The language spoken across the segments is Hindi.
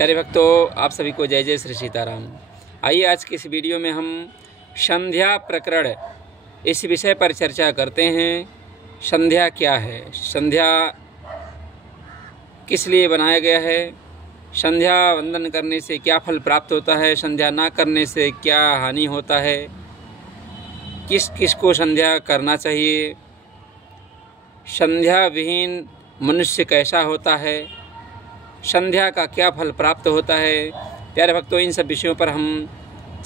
प्यारे भक्तों, आप सभी को जय जय श्री सीताराम। आइए आज की इस वीडियो में हम संध्या प्रकरण इस विषय पर चर्चा करते हैं। संध्या क्या है, संध्या किस लिए बनाया गया है, संध्या वंदन करने से क्या फल प्राप्त होता है, संध्या ना करने से क्या हानि होता है, किस किस को संध्या करना चाहिए, संध्या विहीन मनुष्य कैसा होता है, संध्या का क्या फल प्राप्त होता है। प्यारे भक्तों, इन सब विषयों पर हम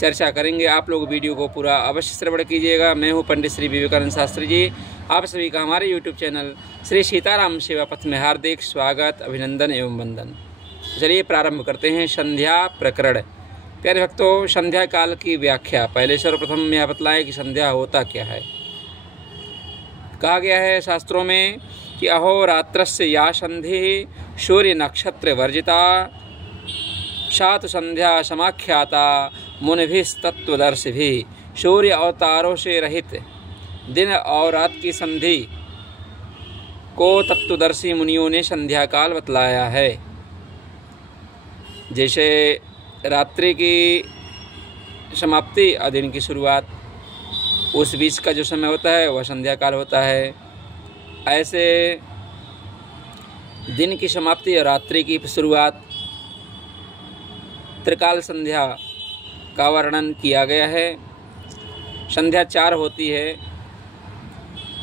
चर्चा करेंगे। आप लोग वीडियो को पूरा अवश्य श्रवण कीजिएगा। मैं हूं पंडित श्री विवेकानंद शास्त्री जी। आप सभी का हमारे YouTube चैनल श्री सीताराम सेवा पथ में हार्दिक स्वागत, अभिनंदन एवं वंदन। चलिए प्रारंभ करते हैं संध्या प्रकरण। प्यारे भक्तों, संध्या काल की व्याख्या पहले सर्वप्रथम यह बतलाएं कि संध्या होता क्या है। कहा गया है शास्त्रों में कि अहोरात्रस्य या संधि सूर्य नक्षत्र वर्जिता सात संध्या समाख्याता मुनिभिस्तत्वदर्शिभिः। सूर्य अवतारों से रहित दिन और रात की संधि को तत्वदर्शी मुनियों ने संध्या काल बतलाया है। जैसे रात्रि की समाप्ति और दिन की शुरुआत, उस बीच का जो समय होता है वह संध्या काल होता है। ऐसे दिन की समाप्ति और रात्रि की शुरुआत त्रिकाल संध्या का वर्णन किया गया है। संध्या चार होती है,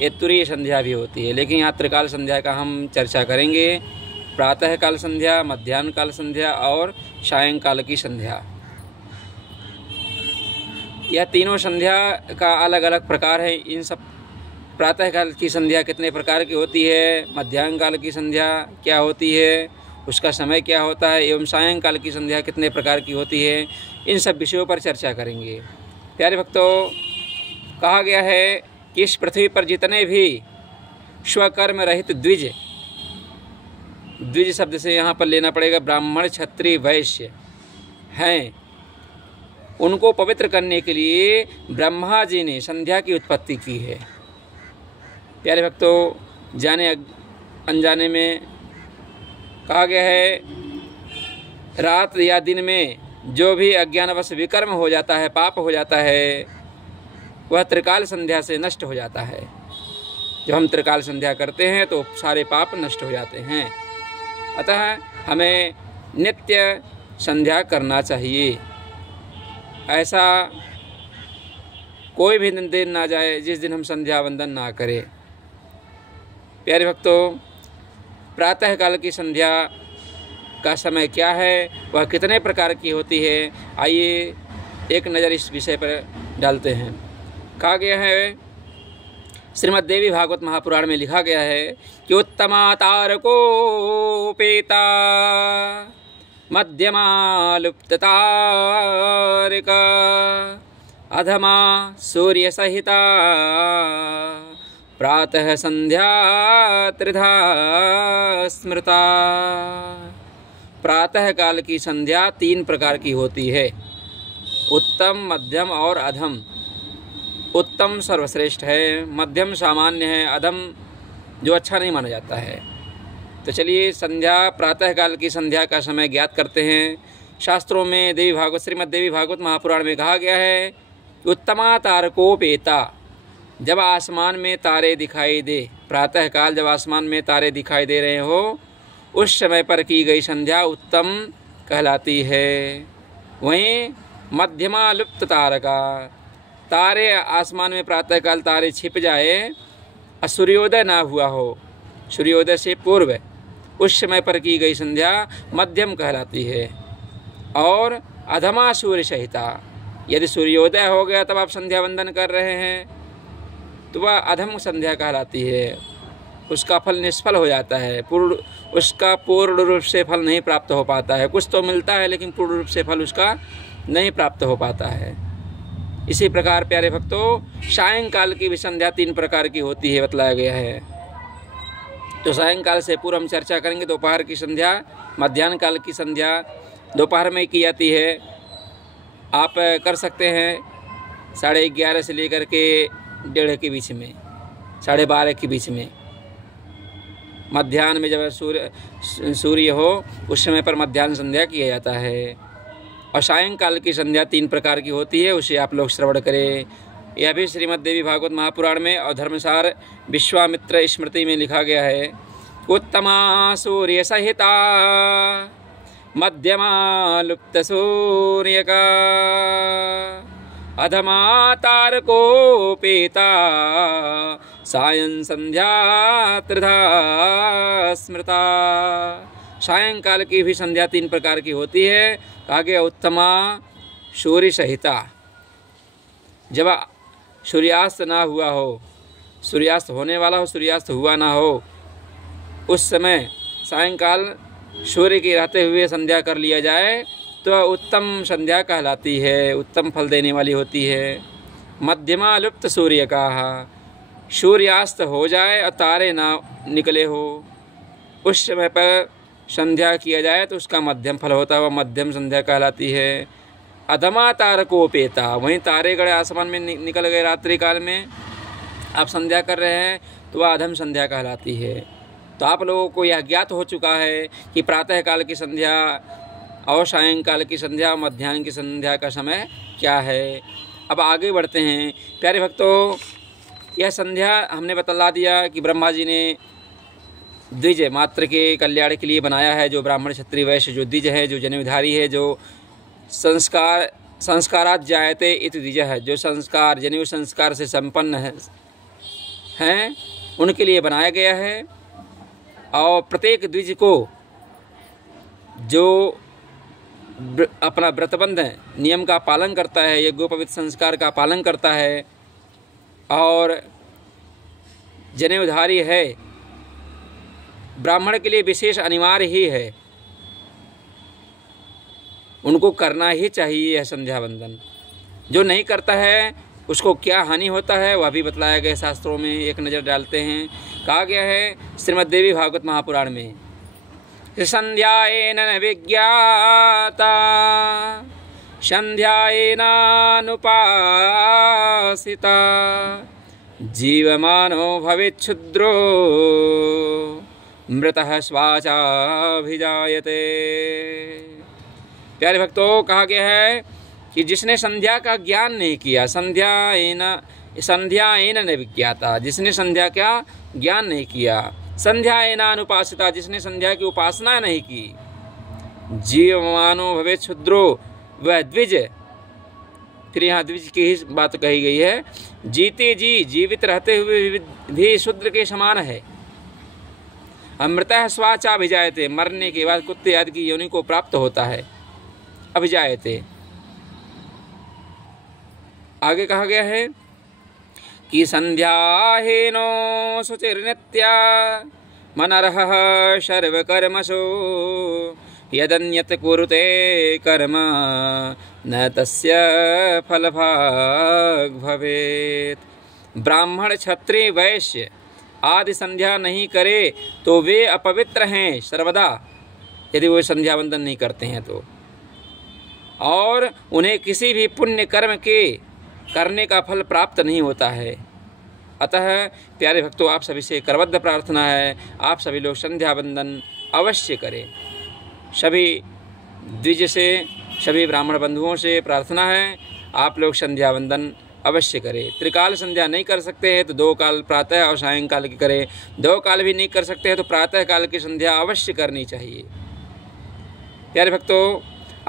ये तुरीय संध्या भी होती है, लेकिन यहाँ त्रिकाल संध्या का हम चर्चा करेंगे। प्रातः काल संध्या, मध्याह्न काल संध्या और सायंकाल की संध्या। यह तीनों संध्या का अलग अलग प्रकार है। इन सब प्रातः काल की संध्या कितने प्रकार की होती है, मध्याह्न काल की संध्या क्या होती है, उसका समय क्या होता है, एवं सायंकाल की संध्या कितने प्रकार की होती है, इन सब विषयों पर चर्चा करेंगे। प्यारे भक्तों, कहा गया है कि इस पृथ्वी पर जितने भी स्वकर्म रहित द्विज शब्द से यहाँ पर लेना पड़ेगा ब्राह्मण, क्षत्रिय, वैश्य हैं, उनको पवित्र करने के लिए ब्रह्मा जी ने संध्या की उत्पत्ति की है। प्यारे भक्तों, जाने अनजाने में कहा गया है रात या दिन में जो भी अज्ञानवश विकर्म हो जाता है, पाप हो जाता है, वह त्रिकाल संध्या से नष्ट हो जाता है। जब हम त्रिकाल संध्या करते हैं तो सारे पाप नष्ट हो जाते हैं। अतः हमें नित्य संध्या करना चाहिए। ऐसा कोई भी दिन ना जाए जिस दिन हम संध्या वंदन ना करें। प्यारे भक्तों, प्रातः काल की संध्या का समय क्या है, वह कितने प्रकार की होती है, आइए एक नज़र इस विषय पर डालते हैं। कहा गया है, श्रीमद् देवी भागवत महापुराण में लिखा गया है कि उत्तमा तारकोपेता मध्यमा लुप्त तारिका अधमा सूर्य सहिता प्रातः संध्या त्रिधा स्मृता। प्रातः काल की संध्या तीन प्रकार की होती है, उत्तम, मध्यम और अधम। उत्तम सर्वश्रेष्ठ है, मध्यम सामान्य है, अधम जो अच्छा नहीं माना जाता है। तो चलिए संध्या, प्रातः काल की संध्या का समय ज्ञात करते हैं। शास्त्रों में श्रीमद् देवी भागवत महापुराण में कहा गया है उत्तमा तारकोपेता, जब आसमान में तारे दिखाई दे, प्रातः काल जब आसमान में तारे दिखाई दे रहे हो, उस समय पर की गई संध्या उत्तम कहलाती है। वहीं मध्यमा लुप्त तारका, तारे आसमान में प्रातः काल तारे छिप जाए और सूर्योदय ना हुआ हो, सूर्योदय से पूर्व, उस समय पर की गई संध्या मध्यम कहलाती है। और अधमा सूर्य सहिता, यदि सूर्योदय हो गया तब आप संध्या वंदन कर रहे हैं तो वह अधम संध्या कहलाती है। उसका फल निष्फल हो जाता है, उसका पूर्ण रूप से फल नहीं प्राप्त हो पाता है। कुछ तो मिलता है लेकिन पूर्ण रूप से फल उसका नहीं प्राप्त हो पाता है। इसी प्रकार प्यारे भक्तों, सायंकाल की भी संध्या तीन प्रकार की होती है, बतलाया गया है। तो सायंकाल से पूर्व हम चर्चा करेंगे। दोपहर की संध्या, मध्याह्न काल की संध्या दोपहर में की जाती है। आप कर सकते हैं 11:30 से लेकर के 1:30 के बीच में, 12:30 के बीच में। मध्याह्न में जब सूर्य हो उस समय पर मध्याह्न संध्या किया जाता है। और सायंकाल की संध्या 3 प्रकार की होती है, उसे आप लोग श्रवण करें। यह भी श्रीमद् देवी भागवत महापुराण में और धर्मसार विश्वामित्र स्मृति में लिखा गया है। उत्तमा सूर्य सहिता मध्यमा लुप्त सूर्य का अधमा तारकोपेता सायं संध्या त्रिधा स्मृता। सायंकाल की भी संध्या 3 प्रकार की होती है। कहा गया उत्तमा सूर्य सहिता, जब सूर्यास्त ना हुआ हो, सूर्यास्त होने वाला हो, सूर्यास्त हुआ ना हो, उस समय सायंकाल सूर्य के रहते हुए संध्या कर लिया जाए तो उत्तम संध्या कहलाती है, उत्तम फल देने वाली होती है। मध्यमा लुप्त सूर्य का, सूर्यास्त हो जाए और तारे ना निकले हो, उस समय पर संध्या किया जाए तो उसका मध्यम फल होता है, वह मध्यम संध्या कहलाती है। अधमा तारकोपेता, वहीं तारे गड़े आसमान में निकल गए रात्रि काल में, आप संध्या कर रहे हैं तो वह अधम संध्या कहलाती है। तो आप लोगों को यह ज्ञात हो चुका है कि प्रातः काल की संध्या और सायंकाल की संध्या, मध्याह्न की संध्या का समय क्या है। अब आगे बढ़ते हैं प्यारे भक्तों। यह संध्या हमने बतला दिया कि ब्रह्मा जी ने द्विज मात्र के कल्याण के लिए बनाया है, जो ब्राह्मण क्षत्रिय वैश्य जो द्विज है, जो जनेऊधारी है, जो संस्कारात जायते इति द्विज है, जो संस्कार जनेऊ संस्कार से संपन्न हैं उनके लिए बनाया गया है। और प्रत्येक द्विज को जो अपना व्रतबंध नियम का पालन करता है, यज्ञोपवीत संस्कार का पालन करता है और जनेऊधारी है, ब्राह्मण के लिए विशेष अनिवार्य ही है, उनको करना ही चाहिए यह संध्या वंदन। जो नहीं करता है उसको क्या हानि होता है वह भी बतलाया गया शास्त्रों में। एक नज़र डालते हैं। कहा गया है श्रीमद् देवी भागवत महापुराण में, संध्यायेन न विज्ञाता संध्यायेनानुपासिता जीवमानो भवेच्छुद्रो मृतः स्वाचाभिजायते। प्यारे भक्तों, कहा गया है कि जिसने संध्या का ज्ञान नहीं किया, संध्यायेन न विज्ञाता, जिसने संध्या का ज्ञान नहीं किया, संध्यायेनानुपासिता, जिसने संध्या की उपासना नहीं की, जीवमानो भवेत् क्षुद्रो, वह द्विज, फिर यहाँ द्विज की ही बात कही गई है, जीते जी जीवित रहते हुए भी शूद्र के समान है। अमृतः स्वाचा अभिजायते, मरने के बाद कुत्ते आदि की योनि को प्राप्त होता है। अभिजायते आगे कहा गया है कि संध्याहेनो शुचिर्नित्या मनर्हः सर्वकर्मसु यदन्यत् कुरुते कर्म न तस्य फलभाग भवेत्। ब्राह्मण क्षत्रिय वैश्य आदि संध्या नहीं करे तो वे अपवित्र हैं सर्वदा, यदि वो संध्या वंदन नहीं करते हैं तो, और उन्हें किसी भी पुण्य कर्म के करने का फल प्राप्त नहीं होता है। अतः प्यारे भक्तों, आप सभी से करबद्ध प्रार्थना है, आप सभी लोग संध्या वंदन अवश्य करें। सभी द्विज से, सभी ब्राह्मण बंधुओं से प्रार्थना है, आप लोग संध्या वंदन अवश्य करें। त्रिकाल संध्या नहीं कर सकते हैं तो 2 काल प्रातः और सायंकाल की करें। 2 काल भी नहीं कर सकते हैं तो प्रातः काल की संध्या अवश्य करनी चाहिए। प्यारे भक्तों,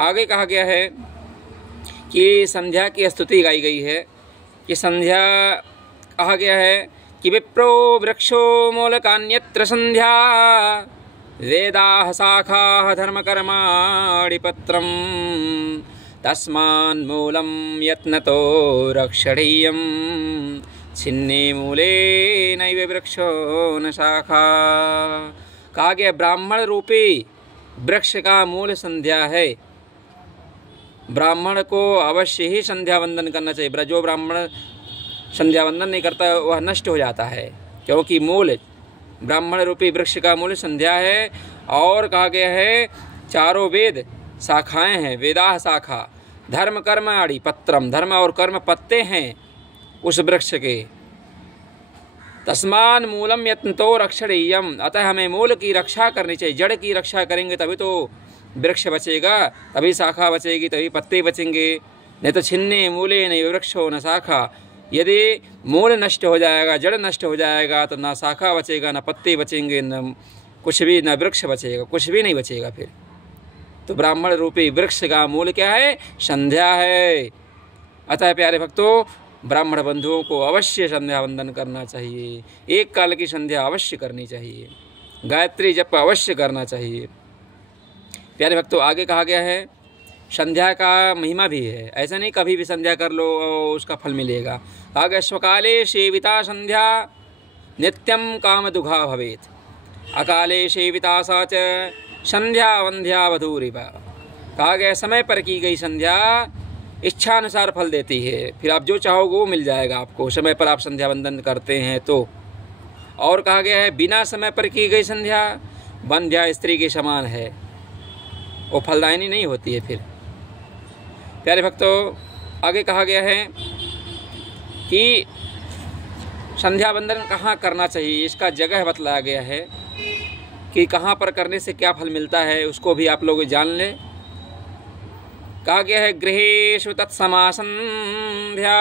आगे कहा गया है कि संध्या की स्तुति गाई गई है कि संध्या कहा गया है कि विप्रो वृक्षो मूलकान्यत्र संध्या वेदाः शाखाः धर्मकर्माणि पत्रम् तस्मान्मूलं यत्नतो रक्षणीयं छिन्ने मूले नैव वृक्षो न शाखा। कहा गया ब्राह्मण रूपी वृक्ष का मूल संध्या है। ब्राह्मण को अवश्य ही संध्या वंदन करना चाहिए। जो ब्राह्मण संध्या वंदन नहीं करता वह नष्ट हो जाता है, क्योंकि मूल ब्राह्मण रूपी वृक्ष का मूल संध्या है। और कहा गया है 4 वेद शाखाएं हैं, वेदाः शाखा, धर्म कर्म आड़ि पत्रम, धर्म और कर्म पत्ते हैं उस वृक्ष के। तस्मान मूलम यत्नतो रक्षणीयम, अतः हमें मूल की रक्षा करनी चाहिए। जड़ की रक्षा करेंगे तभी तो वृक्ष बचेगा, तभी शाखा बचेगी, तभी पत्ते बचेंगे। नहीं तो छिन्ने मूले नहीं वृक्षो न शाखा, यदि मूल नष्ट हो जाएगा, जड़ नष्ट हो जाएगा तो ना शाखा बचेगा, ना पत्ते बचेंगे, न कुछ भी, ना वृक्ष बचेगा, कुछ भी नहीं बचेगा फिर। तो ब्राह्मण रूपी वृक्ष का मूल क्या है? संध्या है। अतः प्यारे भक्तों, ब्राह्मण बंधुओं को अवश्य संध्या वंदन करना चाहिए। एक काल की संध्या अवश्य करनी चाहिए, गायत्री जप अवश्य करना चाहिए। प्यारे भक्तों, आगे कहा गया है संध्या का महिमा भी है। ऐसा नहीं कभी भी संध्या कर लो उसका फल मिलेगा। कहा गया स्वकाले सेविता संध्या नित्यम काम दुघा भवेत, अकाले सेविता सा च संध्या वंध्या वधूरिव। कहा गया समय पर की गई संध्या इच्छानुसार फल देती है, फिर आप जो चाहोगे वो मिल जाएगा आपको, समय पर आप संध्या वंदन करते हैं तो। और कहा गया है बिना समय पर की गई संध्या वंध्या स्त्री के समान है, वो फलदायिनी नहीं होती है। फिर प्यारे भक्तों, आगे कहा गया है कि संध्या वंदन कहाँ करना चाहिए, इसका जगह बतलाया गया है कि कहाँ पर करने से क्या फल मिलता है, उसको भी आप लोग जान लें। कहा गया है गृहेषु तत्समासंध्या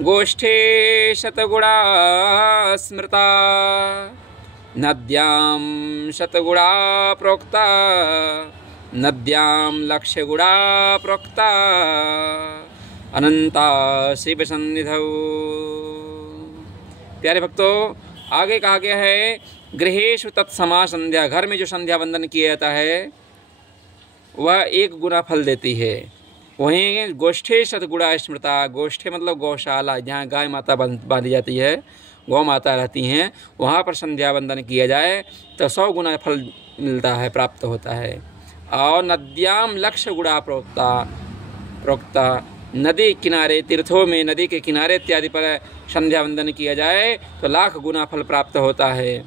गोष्ठे शतगुणा स्मृता, नद्यां शतगुणा प्रोक्ता, नद्यां लक्ष्यगुणा प्रोक्ता, अनंता शिव सन्निधौ। प्यारे भक्तों, आगे कहा गया है गृहेषु तत्समा संध्या, घर में जो संध्या वंदन किया जाता है वह 1 गुना फल देती है। वहीं गोष्ठे शतगुणा स्मृता, गोष्ठे मतलब गौशाला, जहाँ गाय माता बांधी जाती है, गौ माता रहती हैं, वहाँ पर संध्या वंदन किया जाए तो 100 गुना फल मिलता है, प्राप्त होता है। और नद्याम लक्ष्य गुणा प्रोक्ता, नदी किनारे, तीर्थों में नदी के किनारे इत्यादि पर संध्या वंदन किया जाए तो 1,00,000 गुना फल प्राप्त होता है।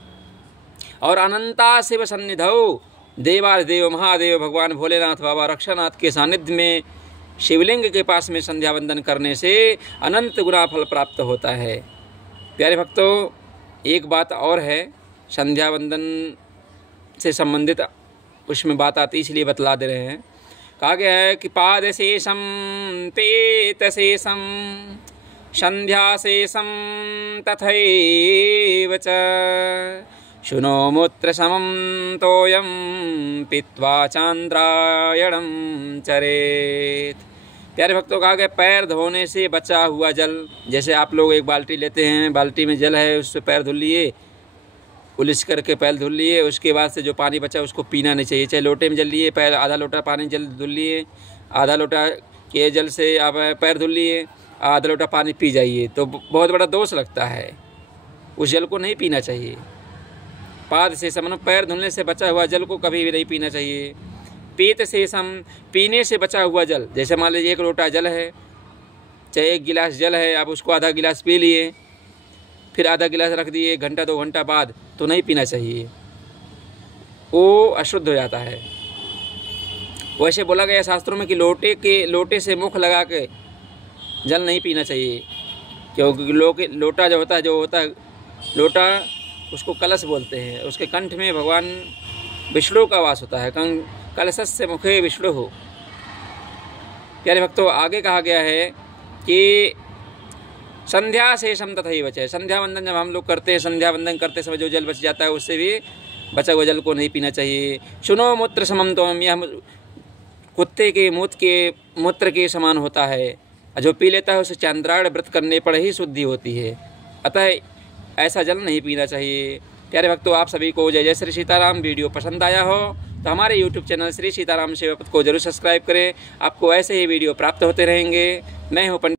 और अनंता शिव सन्निधौ, देवाधिदेव महादेव भगवान भोलेनाथ बाबा रक्षानाथ के सानिध्य में शिवलिंग के पास में संध्या वंदन करने से अनंत गुना फल प्राप्त होता है। प्यारे भक्तों, एक बात और है संध्या वंदन से संबंधित, उसमें बात आती इसलिए बतला दे रहे हैं। कहा गया है कि पाद शेषम पेत शेषम संध्या शेषम तथैव च, शुनो मूत्र समम तोयम पीत्वा चांद्रायणम चरेत। प्यारे भक्तों, कहा गया पैर धोने से बचा हुआ जल, जैसे आप लोग एक बाल्टी लेते हैं, बाल्टी में जल है, उससे पैर धुल लिए, उलिस करके पैर धुल लिए, उसके बाद से जो पानी बचा उसको पीना नहीं चाहिए। चाहे लोटे में जल लिए, पैर आधा लोटा पानी जल धुल लिए, आधा लोटा के जल से आप पैर धुल लिए, आधा लोटा पानी पी जाइए, तो बहुत बड़ा दोष लगता है, उस जल को नहीं पीना चाहिए। पाद से सम, पैर धुलने से बचा हुआ जल को कभी भी नहीं पीना चाहिए। पीत से सम, पीने से बचा हुआ जल, जैसे मान लीजिए 1 लोटा जल है, चाहे 1 गिलास जल है, आप उसको आधा गिलास पी लिए, फिर आधा गिलास रख दिए, 1 घंटा 2 घंटा बाद, तो नहीं पीना चाहिए, वो अशुद्ध हो जाता है। वैसे बोला गया शास्त्रों में कि लोटे से मुख लगा के जल नहीं पीना चाहिए, क्योंकि लोटा जो होता है लोटा, उसको कलश बोलते हैं, उसके कंठ में भगवान विष्णु का वास होता है, कलशस्य मुखे विष्णु हो। प्यारे भक्तों, आगे कहा गया है कि संध्या शेषम तथैव च, संध्या वंदन जब हम लोग करते हैं, संध्या वंदन करते समय जो जल बच जाता है उससे भी बचा हुआ जल को नहीं पीना चाहिए। शुनो मूत्र समम तोम, यह कुत्ते के मूत्र के समान होता है, जो पी लेता है उसे चांद्रायण व्रत करने पर ही शुद्धि होती है, अतः ऐसा जल नहीं पीना चाहिए। प्यारे भक्तों, आप सभी को जय जय श्री सीताराम। वीडियो पसंद आया हो तो हमारे YouTube चैनल श्री सीताराम सेवा पथ को जरूर सब्सक्राइब करें, आपको ऐसे ही वीडियो प्राप्त होते रहेंगे। मैं हूँ पंडित